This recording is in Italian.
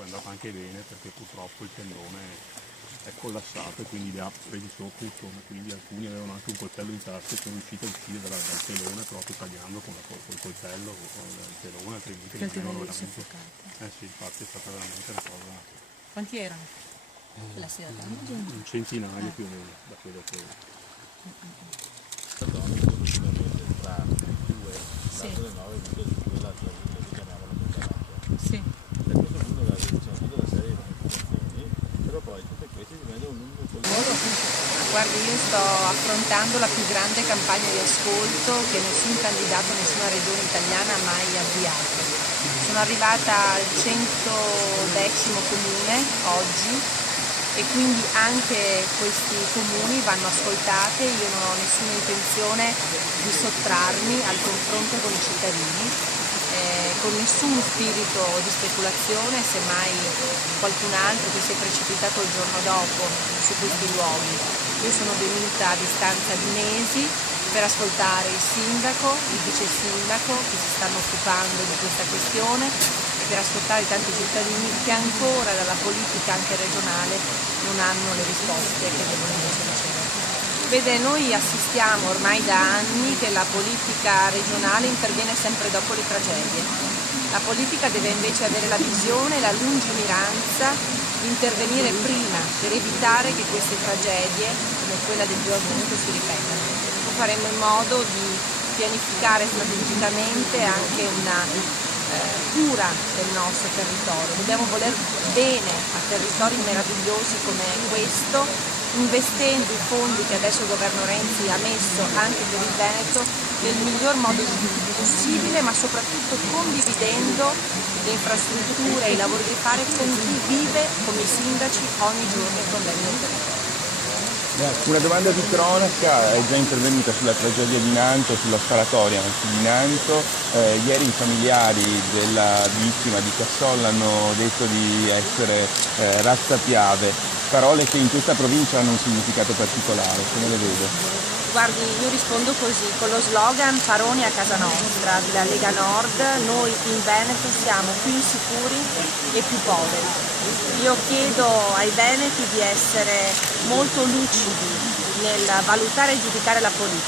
è andata anche bene perché purtroppo il tendone è collassato e quindi li ha presi solo tutto, quindi alcuni avevano anche un coltello in tasca e sono riusciti a uscire dal telone proprio tagliando col coltello o con il telone, altrimenti rimanevano veramente. Sì, infatti è stata veramente una cosa. Quanti erano? La sera Un centinaio più o meno da quello che. Tra due, l'altro delle 9 minuti di quella che chiamiamola puntata. Sì. E a questo punto c'è tutta una serie di manifestazioni, però poi tutte queste divengono un lungo colore. Guardi, io sto affrontando la più grande campagna di ascolto che nessun candidato, nessuna regione italiana ha mai avviato. Sono arrivata al 110° comune oggi e quindi anche questi comuni vanno ascoltati. Io non ho nessuna intenzione di sottrarmi al confronto con i cittadini, con nessun spirito di speculazione, semmai qualcun altro che si è precipitato il giorno dopo su questi luoghi. Io sono venuta a distanza di mesi per ascoltare il sindaco, il vice sindaco che si stanno occupando di questa questione e per ascoltare tanti cittadini che ancora dalla politica anche regionale non hanno le risposte che devono invece ricevere. Vede, noi assistiamo ormai da anni che la politica regionale interviene sempre dopo le tragedie. La politica deve invece avere la visione, la lungimiranza di intervenire prima per evitare che queste tragedie, come quella del 2 agosto, si ripetano. Lo faremo in modo di pianificare strategicamente anche una cura del nostro territorio. Dobbiamo voler bene a territori meravigliosi come questo, investendo i fondi che adesso il governo Renzi ha messo anche per il Veneto nel miglior modo possibile, ma soprattutto condividendo le infrastrutture e i lavori da fare con chi vive come i sindaci ogni giorno con lei nel territorio. Una domanda di cronaca, è già intervenuta sulla tragedia di Nanto, sulla sparatoria di Nanto. Ieri i familiari della vittima di Cassolla hanno detto di essere razzapiave, parole che in questa provincia hanno un significato particolare, come le vede? Guardi, io rispondo così, con lo slogan Paroni a casa nostra della Lega Nord, noi in Veneto siamo più insicuri e più poveri. Io chiedo ai veneti di essere molto lucidi nel valutare e giudicare la politica.